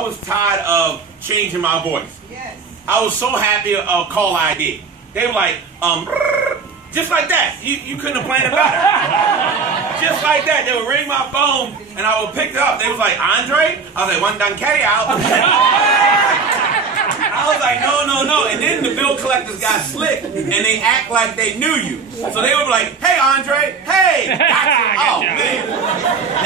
was tired of changing my voice. Yes. I was so happy of call ID. They were like, just like that. You couldn't have planned it better. Just like that. They would ring my phone and I would pick it up. They was like, Andre? I was like, one done carry out. I was like, no. And then the bill collectors got slick and they act like they knew you. So they would be like, hey, Andre. Hey. Gotcha. Oh, man.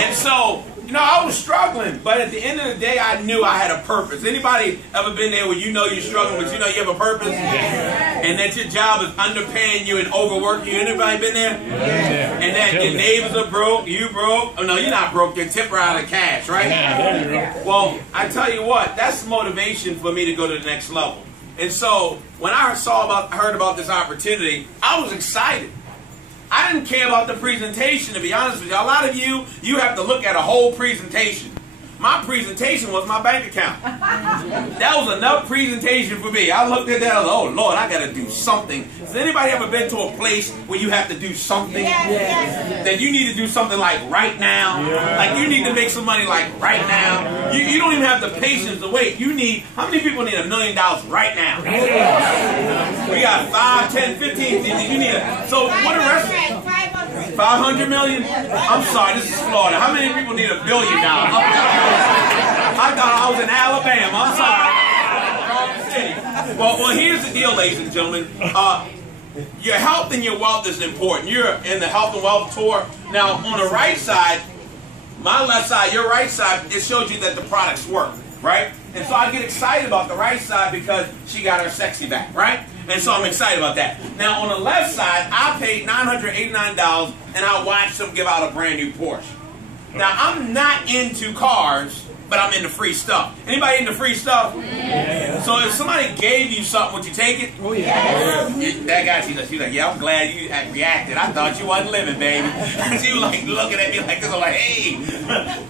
And so, you know, I was struggling, but at the end of the day, I knew I had a purpose. Anybody ever been there where you know you're struggling, but you know you have a purpose? Yeah. And that your job is underpaying you and overworking you? Anybody been there? Yeah. And that your neighbors are broke, you broke. Oh, no, you're not broke. They're tipper out of cash, right? Yeah. Well, I tell you what, that's motivation for me to go to the next level. And so when I heard about this opportunity, I was excited. I didn't care about the presentation, to be honest with you. A lot of you have to look at a whole presentation. My presentation was my bank account. That was enough presentation for me. I looked at that, I was like, oh Lord, I got to do something. Has anybody ever been to a place where you have to do something? Yes. That you need to do something like right now? Yeah. Like you need to make some money like right now? You don't even have the patience to wait. You need, how many people need $1 million right now? We got 5, 10, 15. You need a, so what the rest? 500 million? I'm sorry, this is Florida. How many people need $1 billion? I thought I was in Alabama. I'm sorry. Well, here's the deal, ladies and gentlemen. Your health and your wealth is important. You're in the health and wealth tour. Now, on the right side, my left side, your right side, it shows you that the products work, right? And so I get excited about the right side because she got her sexy back, right? And so I'm excited about that. Now, on the left side, I paid $989 and I watched them give out a brand new Porsche. Now, I'm not into cars, but I'm into free stuff. Anybody into free stuff? Yeah. So if somebody gave you something, would you take it? Oh, yeah. That guy, she's like, yeah, I'm glad you reacted. I thought you wasn't living, baby. She was like looking at me like this. I'm like, hey.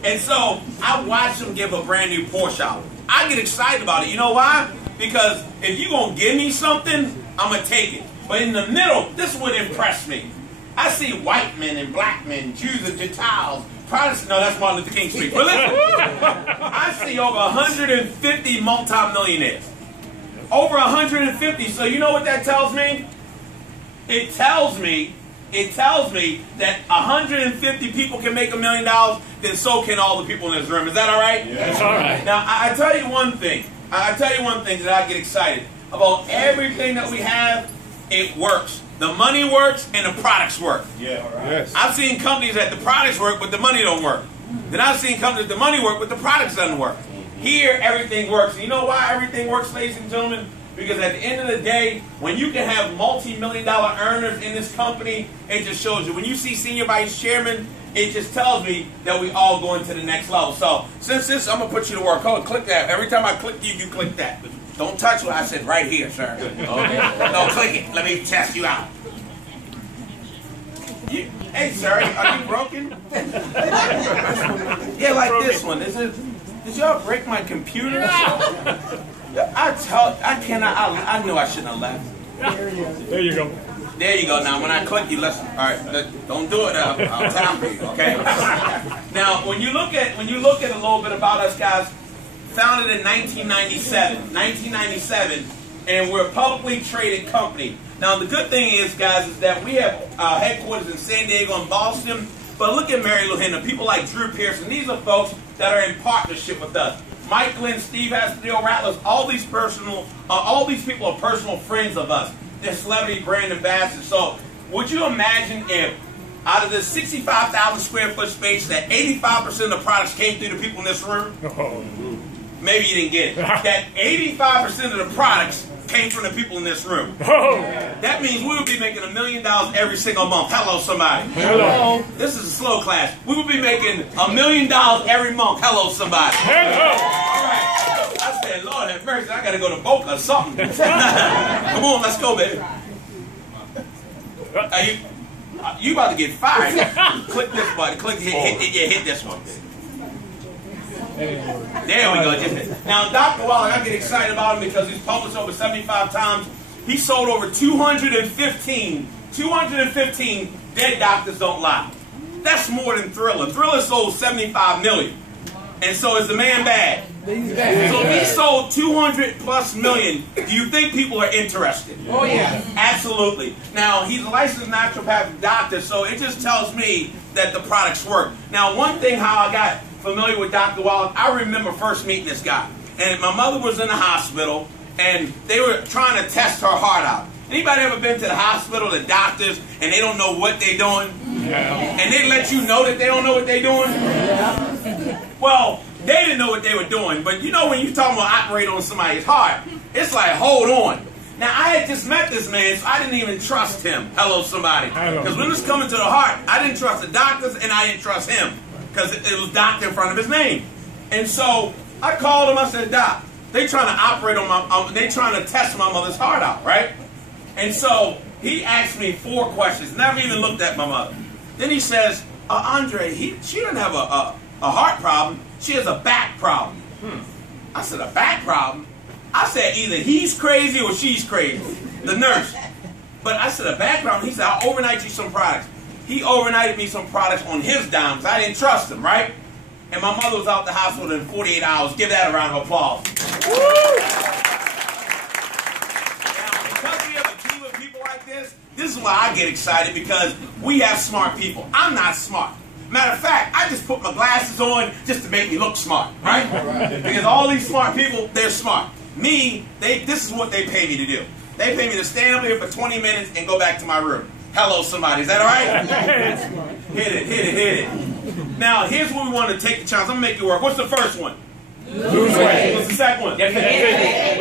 And so I watched them give a brand new Porsche out. I get excited about it. You know why? Because if you're going to give me something, I'm going to take it. But in the middle, this would impress me. I see white men and black men, Jews and Gentiles, Protestants. No, that's Martin Luther King Street. But listen, I see over 150 multimillionaires. Over 150. So you know what that tells me? It tells me that 150 people can make $1 million, then so can all the people in this room. Is that all right? Yeah, that's all right. Now, I tell you one thing. that I get excited about. Everything that we have, it works. The money works and the products work. Yeah, all right. Yes. I've seen companies that the products work, but the money don't work. Then I've seen companies that the money work, but the products doesn't work. Here, everything works. And you know why everything works, ladies and gentlemen? Because at the end of the day, when you can have multi-million-dollar earners in this company, it just shows you. When you see senior vice chairman, it just tells me that we all going to the next level. So since this, I'm going to put you to work. Hold on, click that. Every time I click you, you click that. Don't touch what I said right here, sir. Okay. No, click it. Let me test you out. Hey, sir, are you broken? Yeah, like this one. Did y'all break my computer? I knew I shouldn't have left. There you go. There you go. Now, when I click you, listen. All right, don't do it. I'll tap you. Okay. Now, when you look at a little bit about us, guys, founded in 1997, and we're a publicly traded company. Now, the good thing is, guys, is that we have headquarters in San Diego and Boston. But look at Mary Lou Henner, people like Drew Pearson. These are folks that are in partnership with us. Mike Glenn, Steve Astudillo, Rattlers, all these people are personal friends of us. They're celebrity brand ambassadors. So would you imagine if out of this 65,000 square foot space that 85% of the products came through the people in this room? Maybe you didn't get it. That 85% of the products came from the people in this room. That means we would be making $1 million every single month. Hello, somebody. Hello. This is a slow class. We would be making $1 million every month. Hello, somebody. Hello. All right. I said, Lord have mercy, I got to go to Boca or something. Come on, let's go, baby. You about to get fired. Click this button. Hit this one. There we go. Now, Dr. Waller, I get excited about him because he's published over 75 times. He sold over 215 Dead Doctors Don't Lie. That's more than Thriller. Thriller sold 75 million. And And so is the man bad? So if he sold 200+ million, do you think people are interested? Oh yeah. Absolutely. Now, he's a licensed naturopathic doctor, so it just tells me that the products work. Now, one thing how I got familiar with Dr. Wallach, I remember first meeting this guy. And my mother was in the hospital, and they were trying to test her heart out. Anybody ever been to the hospital, the doctors, and they don't know what they're doing? Yeah. And they let you know that they don't know what they're doing? Yeah. Well, they didn't know what they were doing, but you know when you're talking about operating on somebody's heart, it's like, hold on. Now, I had just met this man, so I didn't even trust him. Hello, somebody. Because when it's coming to the heart, I didn't trust the doctors, and I didn't trust him. Because it was doctor in front of his name. And so I called him, I said, Doc, they trying to operate on my, they trying to test my mother's heart out, right? And so he asked me 4 questions, never even looked at my mother. Then he says, Andre, she doesn't have a heart problem, she has a back problem. I said, a back problem? I said, either he's crazy or she's crazy, the nurse. But I said, a back problem? He said, I'll overnight you some products. He overnighted me some products on his dime, because I didn't trust him, right? And my mother was out the hospital in 48 hours. Give that a round of applause. Now, because we have a team of people like this is why I get excited, because we have smart people. I'm not smart. Matter of fact, I just put my glasses on just to make me look smart, right? Because all these smart people, they're smart. Me, this is what they pay me to do. They pay me to stand up here for 20 minutes and go back to my room. Hello, somebody. Is that all right? Hit it. Now, here's where we want to take the challenge. I'm going to make it work. What's the first one? Lose weight. What's the second one? What's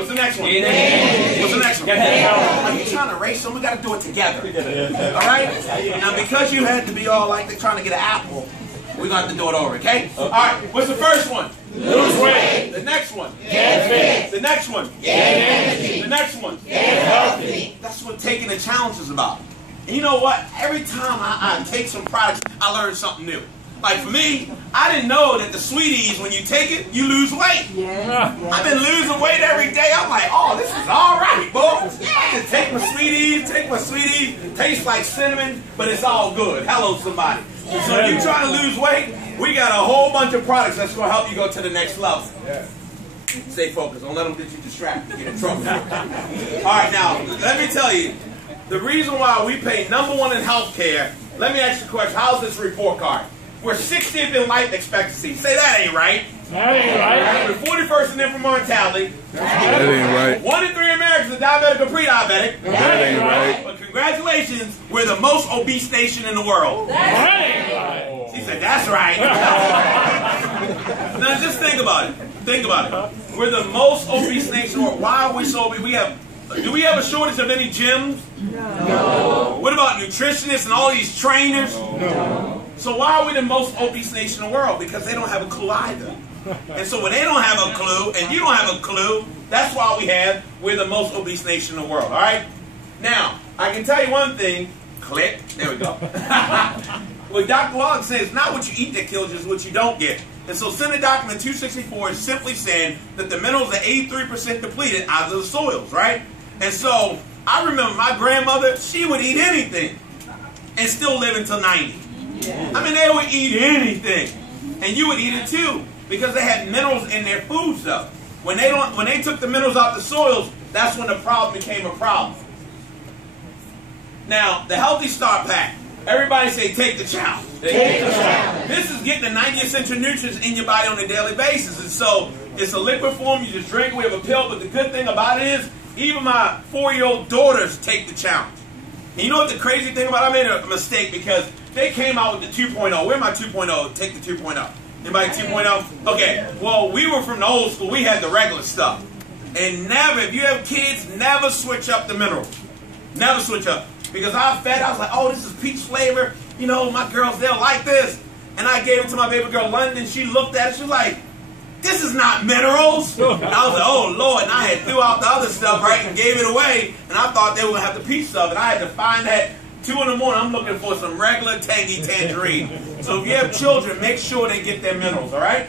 the next one? What's the next one? Are you trying to race them? We got to do it together. All right? Now, because you had to be all like they're trying to get an apple, we're going to have to do it over, okay? All right. What's the first one? Lose weight. The next one? Get fit. The next one? Get energy. The next one? Get healthy. That's what taking the challenge is about. And you know what? Every time I take some products, I learn something new. Like for me, I didn't know that the Sweeties, when you take it, you lose weight. Yeah. I've been losing weight every day. I'm like, oh, this is all right, boy. I can take my Sweeties, It tastes like cinnamon, but it's all good. Hello, somebody. So if you're trying to lose weight, we got a whole bunch of products that's going to help you go to the next level. Yeah. Stay focused. Don't let them get you distracted. Get in trouble. All right, now, let me tell you, the reason why we pay #1 in healthcare, let me ask you a question. How's this report card? We're 60th in life expectancy. Say that ain't right. That ain't right. We're 41st in infant mortality. That ain't right. 1 in 3 Americans are diabetic or pre-diabetic. That ain't right. But congratulations, we're the most obese nation in the world. That ain't right. She said, that's right. Now just think about it. Think about it. We're the most obese nation in the world. Why are we so obese? Do we have a shortage of any gyms? No. What about nutritionists and all these trainers? No. So why are we the most obese nation in the world? Because they don't have a clue either. And so when they don't have a clue, and you don't have a clue, that's why we're the most obese nation in the world, all right? Now, I can tell you one thing. Click. There we go. What Dr. Wallach says, not what you eat that kills you, it's what you don't get. And so Senate Document 264 is simply saying that the minerals are 83% depleted out of the soils, right? And so I remember my grandmother, she would eat anything and still live until 90. I mean, they would eat anything. And you would eat it too, because they had minerals in their food stuff. When they took the minerals out the soils, that's when the problem became a problem. Now, the Healthy Start Pack. Everybody say, take the challenge. Take the challenge. This is getting the 90 essential nutrients in your body on a daily basis. And so it's a liquid form. You just drink it. We have a pill. But the good thing about it is, even my 4-year-old daughters take the challenge. And you know what the crazy thing about it? I made a mistake because they came out with the 2.0. Where's my 2.0? Take the 2.0. Anybody 2.0? Okay. Well, we were from the old school. We had the regular stuff. And never, if you have kids, never switch up the minerals. Never switch up. Because I was like, oh, this is peach flavor. You know, my girls, they'll like this. And I gave it to my baby girl, London. She looked at it. She was like, this is not minerals. And I was like, oh, Lord. And I had threw out the other stuff, right, and gave it away. And I thought they were going to have the peach stuff. And I had to find that 2 in the morning. I'm looking for some regular tangy tangerine. So if you have children, make sure they get their minerals, all right?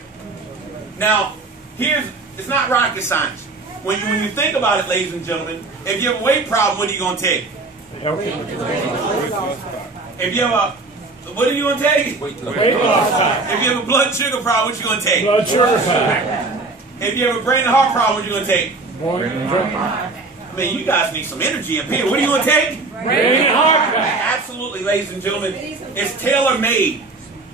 Now, it's not rocket science. When you think about it, ladies and gentlemen, if you have a weight problem, what are you going to take? If you have What are you going to take? Weight loss pack. If you have a blood sugar problem, what you going to take? Blood sugar pack. If you have a brain and heart problem, what you going to take? Brain and heart pack. I mean, you guys need some energy up here. What are you going to take? Brain and heart pack. Absolutely, ladies and gentlemen. It's tailor-made.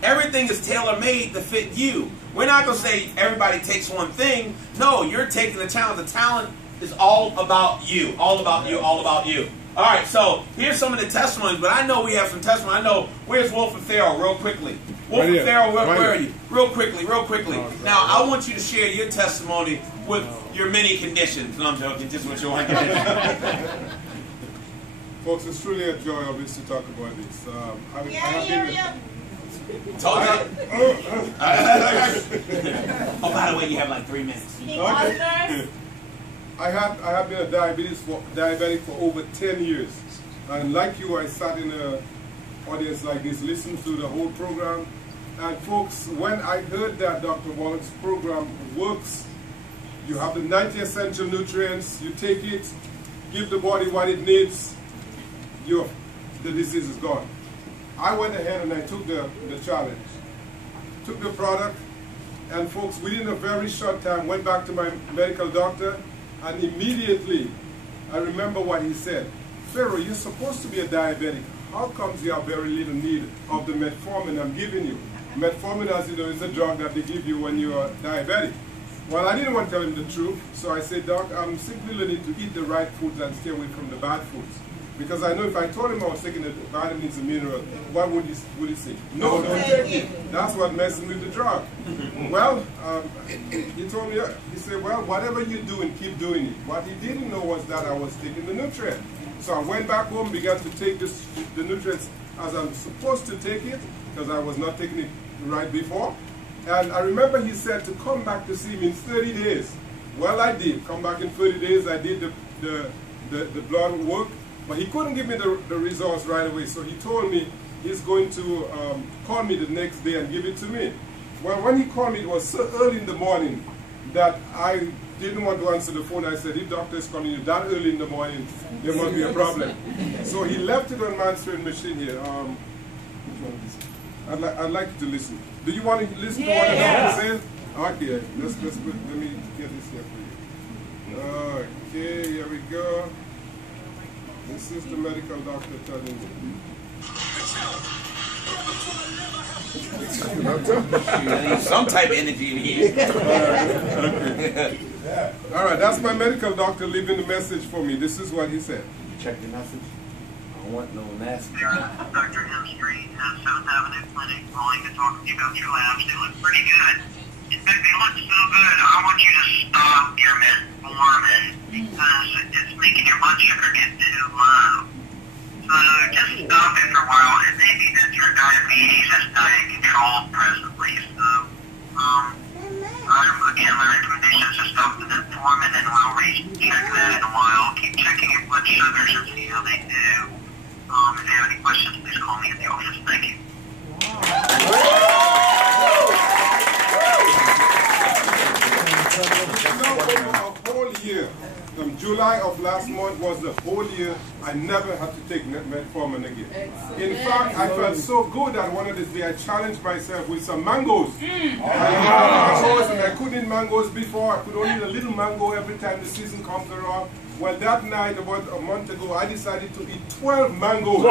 Everything is tailor-made to fit you. We're not going to say everybody takes one thing. No, you're taking the talent. The talent is all about you. All about you. All about you. All right, so here's some of the testimonies, but I know we have some testimony. I know, where's Wolf and Farrell, real quickly? Wolf and Farrell, where are you? Real quickly, real quickly. Now, I want you to share your testimony with your many conditions. No, I'm joking, just what you want. Folks, it's truly a joy always to talk about this. Told you. Oh, by the way, you have like 3 minutes. Okay. I have been a diabetic for over 10 years. And like you, I sat in an audience like this, listened to the whole program. And folks, when I heard that Dr. Wallach's program works, you have the 90 essential nutrients, you take it, give the body what it needs, the disease is gone. I went ahead and I took the challenge, took the product, and folks, within a very short time, went back to my medical doctor, and immediately, I remember what he said. Pharaoh, you're supposed to be a diabetic. How comes you have very little need of the metformin I'm giving you? Metformin, as you know, is a drug that they give you when you are diabetic. Well, I didn't want to tell him the truth, so I said, Doc, I'm simply learning to eat the right foods and stay away from the bad foods. Because I know if I told him I was taking the vitamins and minerals, what would he say? No, don't take it. That's what messing with the drug. Well, he told me, he said, well, whatever you're doing, keep doing it. What he didn't know was that I was taking the nutrient. So I went back home, began to take the nutrients as I'm supposed to take it, because I was not taking it right before. And I remember he said to come back to see me in 30 days. Well, I did. Come back in 30 days. I did the blood work. But he couldn't give me the results right away, so he told me he's going to call me the next day and give it to me. Well, when he called me, it was so early in the morning that I didn't want to answer the phone. I said, if doctor is calling you that early in the morning, there must be a problem. So he left it on my answering machine here. Which one is it? I'd like you to listen. Do you want to listen to what the doctor says? Okay, let me get this here for you. Okay, here we go. This is the medical doctor telling me. Some type of energy in here. All right, that's my medical doctor leaving the message for me. This is what he said. Check the message. I don't want no message. Dr. M Street at 7th Avenue Clinic, calling to talk to you about your labs. They look pretty good. In fact, they look so good, I want you to stop your metformin because it's making your blood sugar get too low. So just stop it for a while, and maybe that your diabetes is diet controlled presently. So, again, my recommendation is to stop the metformin, and we'll recheck that in a while. Keep checking your blood sugars and see how they do. If you have any questions, please call me at the office. Thank you. A whole year, from July of last month was the whole year I never had to take metformin again. In fact, I felt so good that one of these days I challenged myself with some mangoes. I couldn't eat mangoes before. I could only eat a little mango every time the season comes around. Well, that night, about a month ago, I decided to eat 12 mangoes.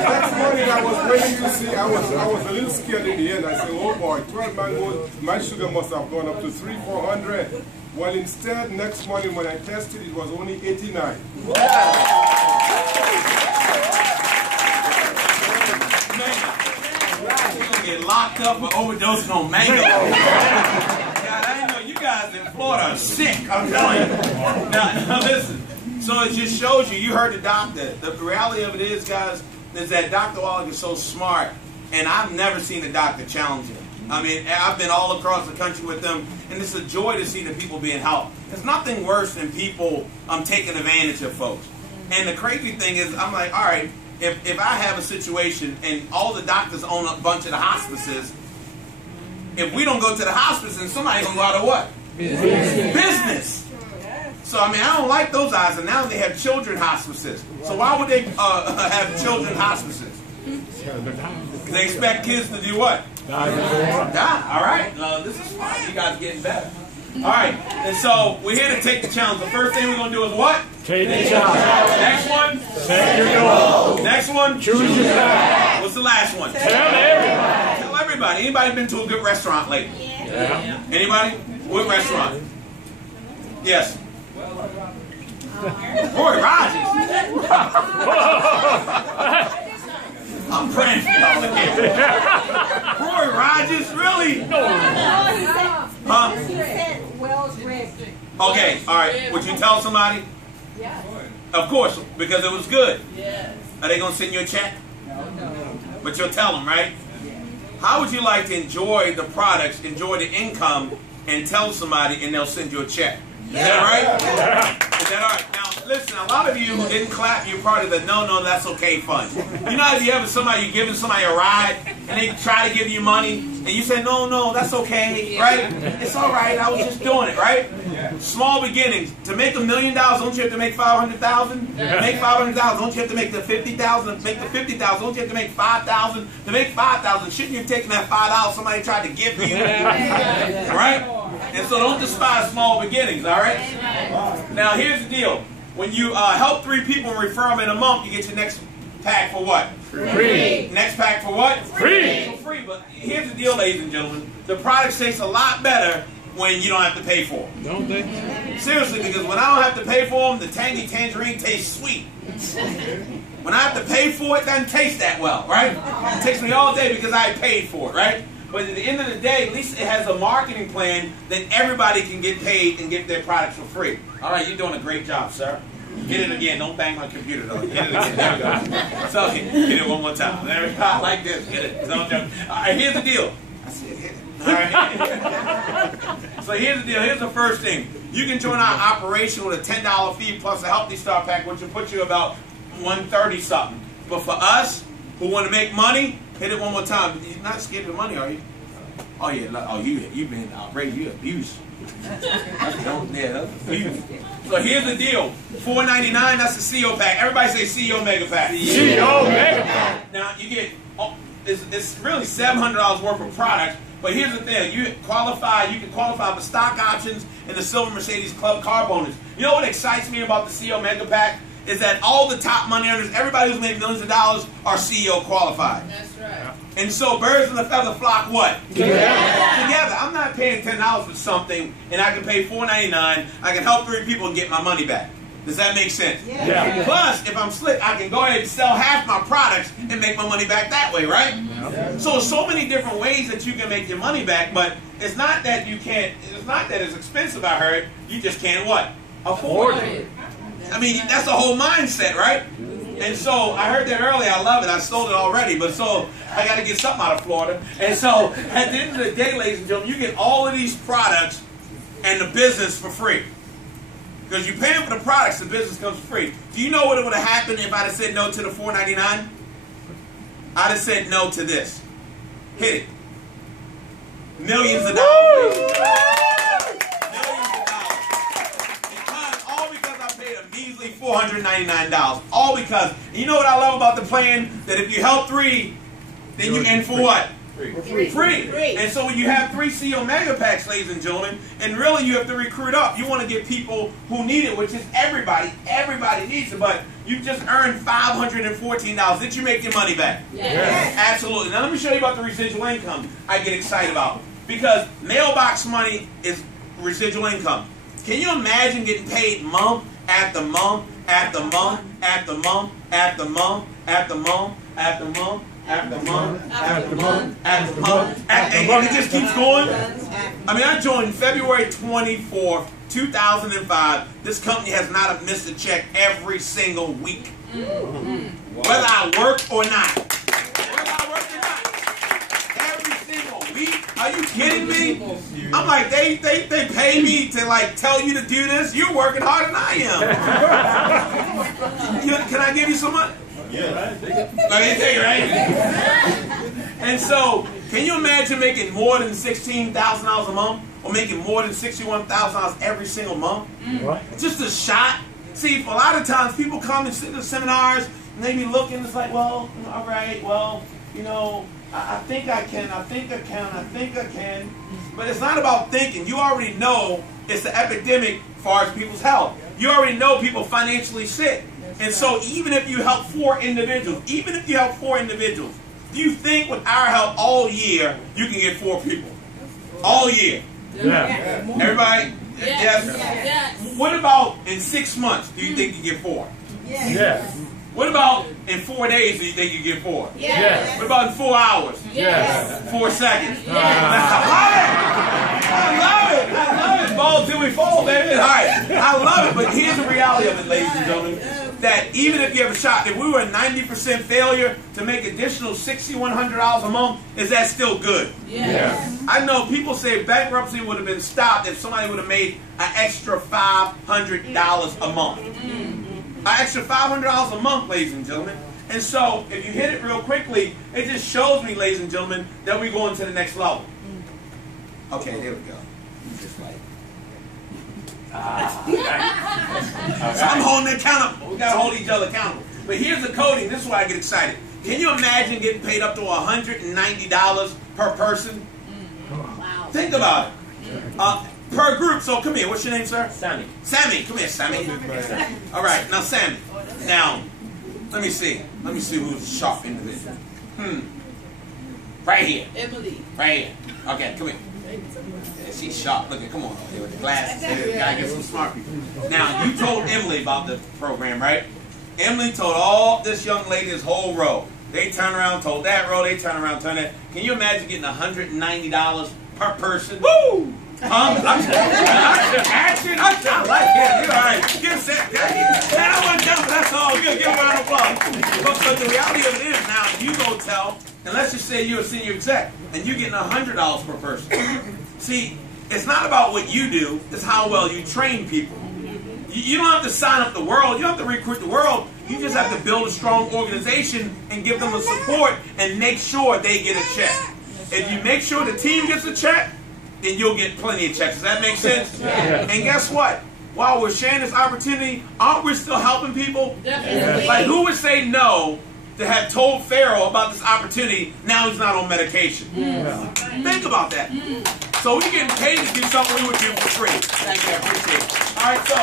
Next morning, I was waiting to see. I was a little scared in the end. I said, oh boy, 12 mangoes, my sugar must have gone up to 300-400. Well, instead, next morning when I tested, it was only 89. Man, you're gonna get locked up for overdosing on mango. You guys in Florida are sick, I'm telling you. Now listen, so it just shows you, you heard the doctor. The reality of it is, guys, is that Dr. Wallach is so smart, and I've never seen a doctor challenge him. I mean, I've been all across the country with them, and it's a joy to see the people being helped. There's nothing worse than people taking advantage of folks. And the crazy thing is, I'm like, all right, if I have a situation, and all the doctors own a bunch of the hospices, if we don't go to the hospice, then somebody's going to go out of what? Business. So, I mean, I don't like those eyes, and now they have children hospices. So why would they have children hospices? They expect kids to do what? Die. All right. This is fine. You guys are getting better. All right. And so we're here to take the challenge. The first thing we're going to do is what? Take the challenge. Next one? Set your goals. Next one? Choose your path. What's the last one? Tell everybody. Tell everybody. Anybody been to a good restaurant lately? Yeah. Anybody? What restaurant? Yes. Roy Rogers. I'm praying for y'all again. Roy Rogers, really? Huh? Okay, all right. Would you tell somebody? Yeah. Of course, because it was good. Yes. Are they going to send you a check? No. But you'll tell them, right? How would you like to enjoy the products, enjoy the income, and tell somebody and they'll send you a check? Is that right? Is that all right? Now, listen, a lot of you who didn't clap, you're part of the no, that's okay fun. You know, if you ever you're giving somebody a ride and they try to give you money and you say, no, that's okay, right? It's all right, I was just doing it, right? Small beginnings. To make $1 million, don't you have to make 500,000? To make 500,000, don't you have to make the 50,000? To make the 50,000, don't you have to make 5,000? To make 5,000, shouldn't you have taken that $5 somebody tried to give you? Right? And so don't despise small beginnings, all right? Now, here's the deal. When you help 3 people and refer them in a month, you get your next pack for what? Free. Next pack for what? Free. So free. But here's the deal, ladies and gentlemen. The product tastes a lot better when you don't have to pay for them. Don't they? Seriously, because when I don't have to pay for them, the tangy tangerine tastes sweet. When I have to pay for it, it doesn't taste that well, right? It takes me all day because I paid for it, right? But at the end of the day, at least it has a marketing plan that everybody can get paid and get their products for free. All right, you're doing a great job, sir. Hit it again. Don't bang my computer, though. Hit it again. There we go. So, hit it one more time. There we go. Like this. Hit it. All right, here's the deal. I said hit it. All right. So here's the deal. Here's the first thing. You can join our operation with a $10 fee plus a Healthy Start Pack, which will put you about $130 something. But for us who want to make money, hit it one more time. You're not scared of money, are you? Oh yeah. Oh, you've been outraged. You abused. That's abused. So here's the deal. $4.99. That's the CEO pack. Everybody say CEO Mega Pack. CEO Mega Pack. Now you get. It's really $700 worth of product. But here's the thing. You can qualify for stock options and the Silver Mercedes Club car bonus. You know what excites me about the CEO Mega Pack? Is that all the top money earners, everybody who's made millions of dollars, are CEO qualified. That's right. And so birds of the feather flock what? Together. I'm not paying $10 for something and I can pay $4.99. I can help 3 people and get my money back. Does that make sense? Yeah. Plus, if I'm slick, I can go ahead and sell half my products and make my money back that way, right? Yeah. So many different ways that you can make your money back, but it's not that you can't, it's not that it's expensive, I heard. You just can't what? Afford it. I mean, that's the whole mindset, right? And so, I heard that earlier, I love it, I sold it already, but so, I got to get something out of Florida. And so, at the end of the day, ladies and gentlemen, you get all of these products and the business for free. Because you're paying for the products, the business comes for free. Do you know what would have happened if I'd have said no to the $4.99? I'd have said no to this. Hit it. Millions of dollars. Millions of dollars. All because I paid a measly $499. All because, you know what I love about the plan? That if you help 3, then you in for what? Free. And so when you have 3 CEO Mega Packs, ladies and gentlemen, and really you have to recruit up. You want to get people who need it, which is everybody. Everybody needs it, but you just earned $514. Did you make your money back? Yes. Absolutely. Now let me show you about the residual income I get excited about. Because mailbox money is residual income. Can you imagine getting paid month after month after month after month after month after month after month? After month, after month, after month, and it just keeps going. I mean, I joined February 24th, 2005. This company has not missed a check every single week. Whether I work or not. Whether I work or not. Every single week. Are you kidding me? I'm like, they pay me to like tell you to do this. You're working harder than I am. Can I give you some money? Yeah. Let me take it, right? And so Can you imagine making more than $16,000 a month? Or making more than $61,000 every single month? What? Just a shot. See, for a lot of times people come and sit in the seminars and they be looking, it's like, well, all right, well, you know, I think I can, I think I can. But it's not about thinking. You already know it's an epidemic as far as people's health. You already know people financially sick. And so even if you help 4 individuals, do you think with our help all year, you can get 4 people? All year. Yeah. Everybody? Yes. Yes. What about in 6 months, do you think you get 4? Yes. What about in 4 days, do you think you get 4? Yes. What about in 4 hours? Yes. 4 seconds? Yes. I love it! I love it! Ball till we fall, baby. All right. I love it, but here's the reality of it, ladies and gentlemen. That even if you have a shot, if we were a 90% failure to make additional $6,100 a month, is that still good? Yes. I know people say bankruptcy would have been stopped if somebody would have made an extra $500 a month. An extra $500 a month, ladies and gentlemen. And so, if you hit it real quickly, it just shows me, ladies and gentlemen, that we're going to the next level. Okay, there we go. Just like. So I'm holding it accountable. We got to hold each other accountable. But here's the coding. This is why I get excited. Can you imagine getting paid up to $190 per person? Wow. Think about it. Per group. So come here. What's your name, sir? Sammy. Sammy. Come here, Sammy. All right. Now, Sammy. Now, let me see. Let me see who's a sharp individual. Right here. Emily. Right here. Okay, come here. Yeah, she's sharp. Look at, come on, over here with the glasses. Gotta get some smart people. Now, you told Emily about the program, right? Emily told all this young lady this whole row. They turn around, told that row. They turn around, told that. Can you imagine getting $190 per person? Woo! Action! I like it. You're all right. Give Sam. Man, I wasn't done, but that's all good. Give a round of applause. But the reality of it is now, you go tell, and let's just say you're a senior exec, and you're getting $100 per person. See, it's not about what you do, it's how well you train people. You don't have to sign up the world, you don't have to recruit the world, you just have to build a strong organization and give them the support and make sure they get a check. If you make sure the team gets a check, then you'll get plenty of checks. Does that make sense? Yeah. And guess what? While we're sharing this opportunity, aren't we still helping people? Definitely. Like, who would say no to have told Pharaoh about this opportunity, now he's not on medication? Think about that. So we're getting paid to do something we would do for free. Thank you, I appreciate it. All right, so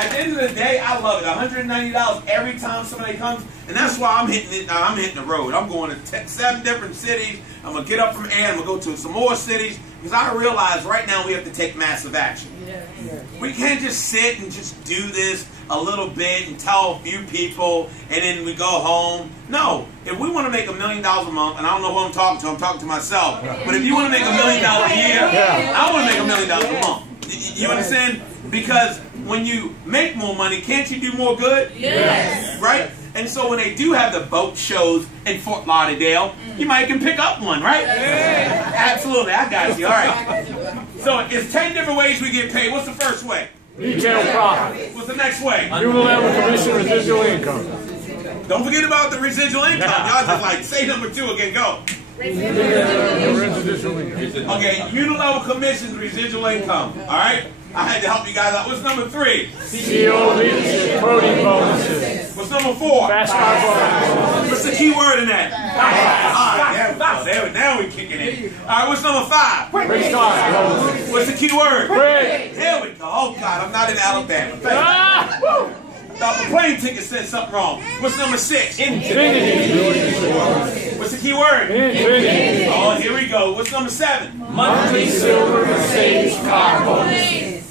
at the end of the day, I love it. $190 every time somebody comes, and that's why I'm hitting it. I'm hitting the road. I'm going to 7 different cities. I'm gonna get up from air. I'm gonna go to some more cities because I realize right now we have to take massive action. We can't just sit and just do this a little bit and tell a few people and then we go home. No, if we want to make $1 million a month, and I don't know who I'm talking to myself, but if you want to make $1 million a year, I want to make $1 million a month. You understand? Because when you make more money, can't you do more good? Yes. Right? And so when they do have the boat shows in Fort Lauderdale, you might can pick up one, right? Yeah. Absolutely, I got you. All right. So it's 10 different ways we get paid. What's the first way? Retail profit. What's the next way? Unilever commission residual income. Don't forget about the residual income. Y'all just like say number 2 again. Go. Residual income. Okay, unilever commissions, residual income. All right. I had to help you guys out. What's number 3? CEO leadership, protein bonuses. What's number 4? Fast car bonuses. What's the key word in that? All right, there we go. Now we're kicking in. All right, what's number 5? Free stock bonuses. What's the key word? Free. There we go. Oh, God, I'm not in Alabama. Thank you. I thought the plane ticket said something wrong. What's number 6? Infinity. What's the key word? Infinity. Oh, here we go. What's number 7? Monthly silver Mercedes car bonuses.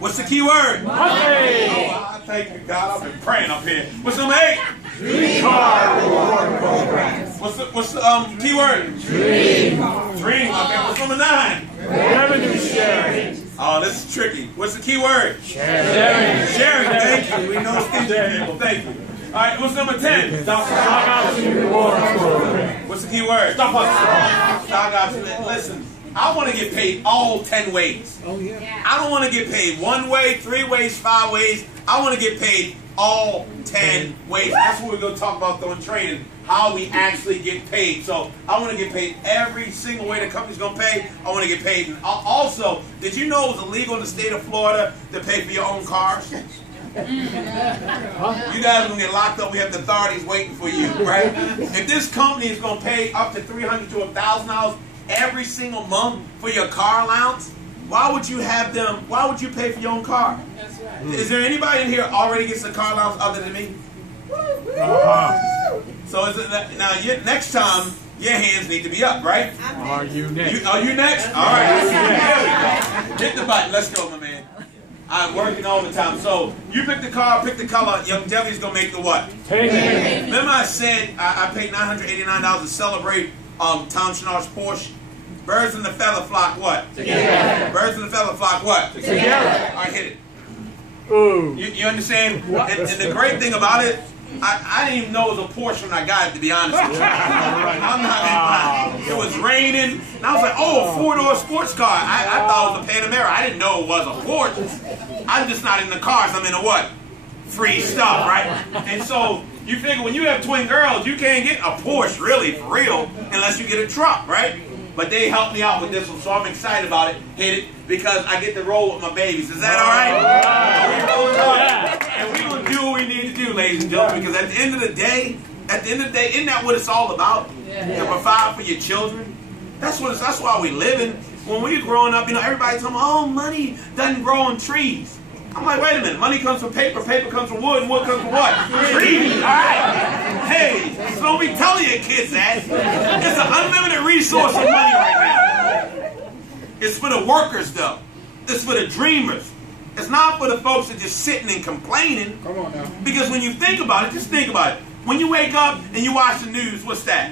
What's the key word? Money. Oh, thank you, God. I've been praying up here. What's number 8? Dream car reward program. What's the key word? Dream. Dream. Okay. What's number 9? Revenue sharing. Oh, this is tricky. What's the key word? Sharing. Sharing. Thank you. We know stingy people. Thank you. All right. What's number 10? Stock option reward program. What's the key word? Stock option. Listen. I want to get paid all 10 ways. Oh, yeah. I don't want to get paid 1 way, 3 ways, 5 ways. I want to get paid all 10 ways. That's what we're going to talk about though in training how we actually get paid. So I want to get paid every single way the company's going to pay. I want to get paid. And also, did you know it was illegal in the state of Florida to pay for your own cars? You guys are going to get locked up. We have the authorities waiting for you, right? If this company is going to pay up to $300 to $1,000 every single month for your car allowance, why would you have them? Why would you pay for your own car? That's right. Is there anybody in here already gets a car allowance other than me? So is it now? Next time, your hands need to be up, right? Are you next? Are you next? All right. Hit the button. Let's go, my man. I'm working overtime. So you pick the car, pick the color. Youngevity's gonna make the what? Payment. Remember I said I paid $989 to celebrate Tom Schnarr's Porsche. Birds in the feather flock what? Together. Birds in the feather flock what? Together. All right, hit it. Ooh. You understand? And the great thing about it, I didn't even know it was a Porsche when I got it, to be honest with you. I'm not, it was raining, and I was like, oh, a four-door sports car. I thought it was a Panamera. I didn't know it was a Porsche. I'm just not in the cars. I'm in a what? Free stuff, right? And so you figure when you have twin girls, you can't get a Porsche, really, for real, unless you get a truck, right? But they helped me out with this one, so I'm excited about it. Hit it, because I get to roll with my babies. Is that all right? And we're going to do what we need to do, ladies and gentlemen, because at the end of the day, isn't that what it's all about? To provide for your children? That's why we living. When we were growing up, everybody told me, oh, money doesn't grow on trees. I'm like, wait a minute, money comes from paper, paper comes from wood, and wood comes from what? Trees. All right. Hey, so don't be telling your kids that. It's an unlimited resource of money right now. It's for the workers, though. It's for the dreamers. It's not for the folks that just sitting and complaining. Come on now. Because when you think about it, just think about it. When you wake up and you watch the news, what's that?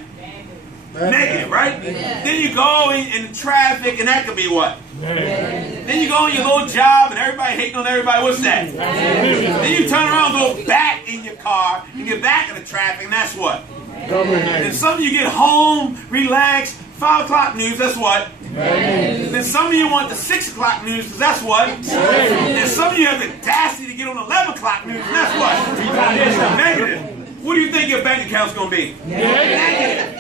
Negative, right? Yeah. Then you go in traffic, and that could be what? Negative. Then you go in your little job, and everybody hating on everybody. What's that? Negative. Then you turn around and go back in your car, and get back in the traffic, and that's what? Then some of you get home, relax, 5 o'clock news, that's what? Negative. Then some of you want the 6 o'clock news, because that's what? Negative. And some of you have the audacity to get on 11 o'clock news, and that's what? Negative. What do you think your bank account's going to be? Negative.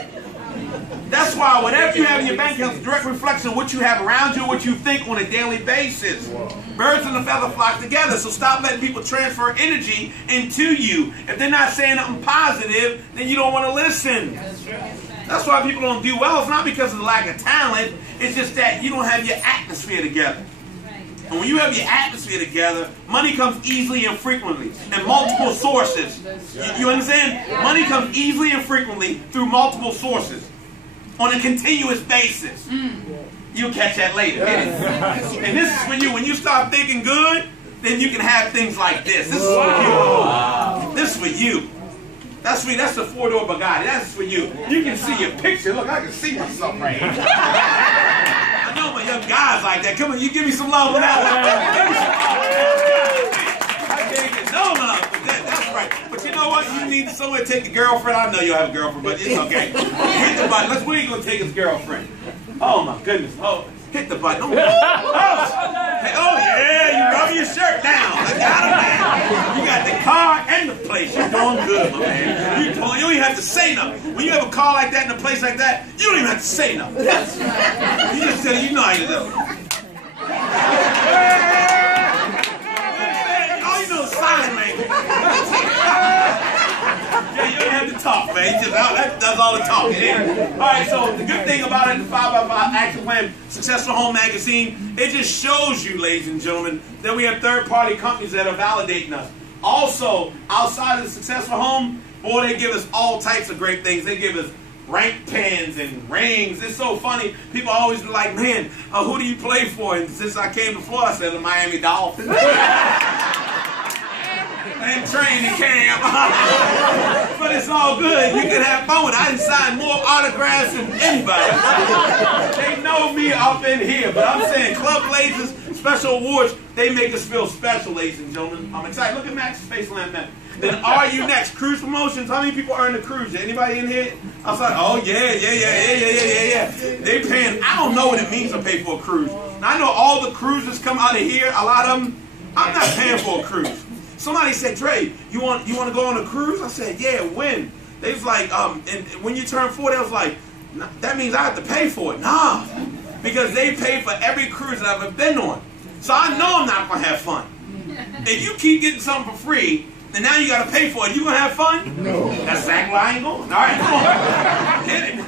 That's why whatever you have in your bank account is a direct reflection of what you have around you, what you think on a daily basis. Birds in the feather flock together, so stop letting people transfer energy into you. If they're not saying something positive, then you don't want to listen. That's why people don't do well. It's not because of the lack of talent. It's just that you don't have your atmosphere together. And when you have your atmosphere together, money comes easily and frequently, and multiple sources. You understand? Money comes easily and frequently through multiple sources. On a continuous basis. You'll catch that later. And this is when you start thinking good, then you can have things like this. This is for you. This is for you. That's the 4-door Bugatti. That's for you. You can see your picture. Look, I can see myself right here. I know my young guys like that. Come on, you give me some love for that. I can't get no love for that. That's right. But you know what? You need someone to take a girlfriend. I know you have a girlfriend, but it's okay. Hit the button. Where are you going to take his girlfriend? Oh, my goodness. Oh, hit the button. Oh, yeah. You rub your shirt down. I got him now. You got the car and the place. You're doing good, my man. You don't even have to say nothing. When you have a car like that and a place like that, you don't even have to say nothing. You just tell you know how you do. All you know is sign language. Yeah, you don't have to talk, man. Just, that does all the talking. All right, so the good thing about it, the 5x5 Action Plan Successful Home Magazine, it just shows you, ladies and gentlemen, that we have third-party companies that are validating us. Also, outside of the Successful Home, boy, they give us all types of great things. They give us rank pens and rings. It's so funny. People always be like, man, who do you play for? And since I came to Florida, I said the Miami Dolphins. And training camp. But it's all good. You can have fun with it. I done signed more autographs than anybody. They know me up in here. But I'm saying Club Blazers special awards, they make us feel special, ladies and gentlemen. I'm excited. Look at Max's face on that man. Then Are You Next? Cruise promotions. How many people earn the cruise? Anybody in here? I was like, oh yeah. They paying. I don't know what it means to pay for a cruise. Now, I know all the cruises come out of here. A lot of them. I'm not paying for a cruise. Somebody said, Dre, you want to go on a cruise? I said, yeah, when? They was like, and when you turn 40, I was like, that means I have to pay for it. Nah, because they pay for every cruise that I've ever been on. So I know I'm not going to have fun. If you keep getting something for free, and now you got to pay for it, you going to have fun? No. That's exactly why I ain't going. All right, come on. Get it.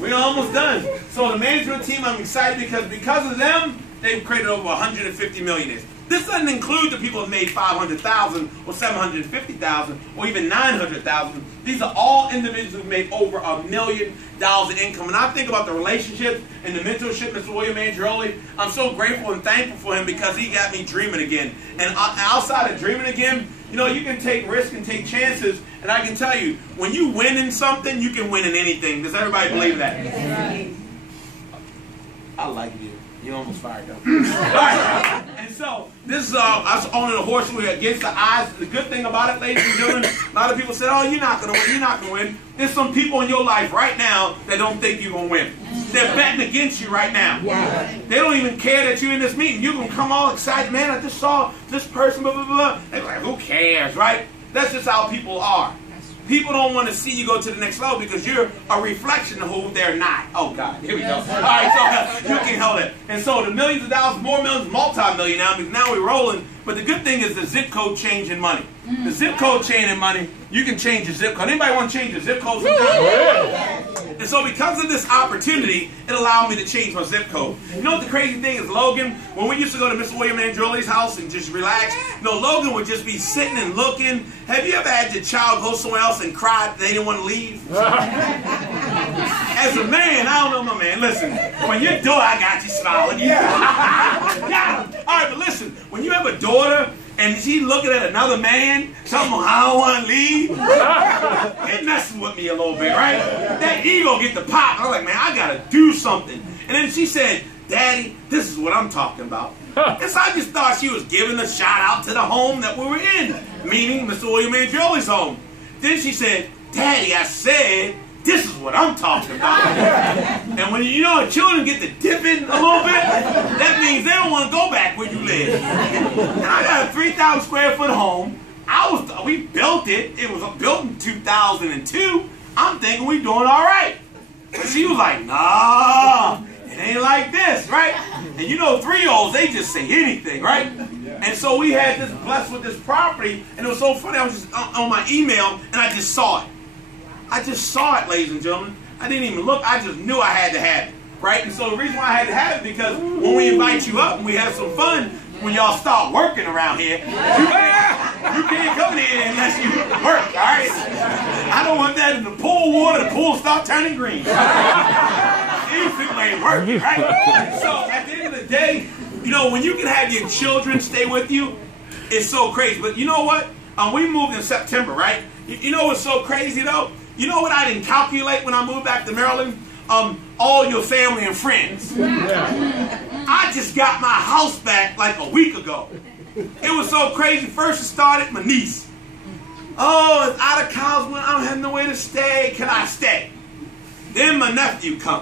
We're almost done. So the management team, I'm excited because of them, they've created over 150 millionaires. This doesn't include the people who made 500,000 or 750,000 or even 900,000. These are all individuals who made over $1 million in income. And I think about the relationships and the mentorship, Mr. William Andreoli. I'm so grateful and thankful for him because he got me dreaming again. And outside of dreaming again, you know, you can take risks and take chances. And I can tell you, when you win in something, you can win in anything. Does everybody believe that? Yes. I like you. You almost fired up. All right. And so, this is us owning a horse against the odds. The good thing about it, ladies and gentlemen, a lot of people say, oh, you're not going to win, you're not going to win. There's some people in your life right now that don't think you're going to win. They're betting against you right now. Wow. They don't even care that you're in this meeting. You're going to come all excited, man, I just saw this person, blah, blah, blah. They're like, who cares, right? That's just how people are. People don't want to see you go to the next level because you're a reflection of who they're not. Oh, God. Here we go. All right, so you can hold it. And so the millions of dollars, more millions, multi-million now, because now we're rolling. But the good thing is the zip code change in money. The zip code change in money, you can change your zip code. Anybody want to change your zip code sometime? And so because of this opportunity, it allowed me to change my zip code. You know what the crazy thing is, Logan, when we used to go to Mr. William Andreoli's house and just relax, you know, Logan would just be sitting and looking. Have you ever had your child go somewhere else and cry they didn't want to leave? As a man, I don't know, my man, listen, when you do it, I got you smiling. Yeah. All right, but listen, when you have a daughter and she's looking at another man, something I don't want to leave, it messes with me a little bit, right? That ego get the pop. I'm like, man, I got to do something. And then she said, Daddy, this is what I'm talking about. And so I just thought she was giving a shout out to the home that we were in, meaning Mr. William Andreoli's home. Then she said, Daddy, I said, this is what I'm talking about. And when you know children get to dipping a little bit, that means they don't want to go back where you live. And I got a 3,000 square foot home. We built it. It was built in 2002. I'm thinking we doing all right. But she was like, nah, it ain't like this, right? And you know 3-year-olds, they just say anything, right? And so we had this blessed with this property, and it was so funny. I was just on my email, and I just saw it. I just saw it, ladies and gentlemen. I didn't even look. I just knew I had to have it, right? And so the reason why I had to have it because when we invite you up and we have some fun, when y'all start working around here, you can't come in here unless you work, all right? I don't want that in the pool water. The pool start turning green. These people ain't working, right? So at the end of the day, you know, when you can have your children stay with you, it's so crazy. But you know what? We moved in September, right? You know what's so crazy, though? You know what I didn't calculate when I moved back to Maryland? All your family and friends. I just got my house back like a week ago. It was so crazy. First it started my niece. Oh, it's out of college. I don't have nowhere to stay. Can I stay? Then my nephew comes.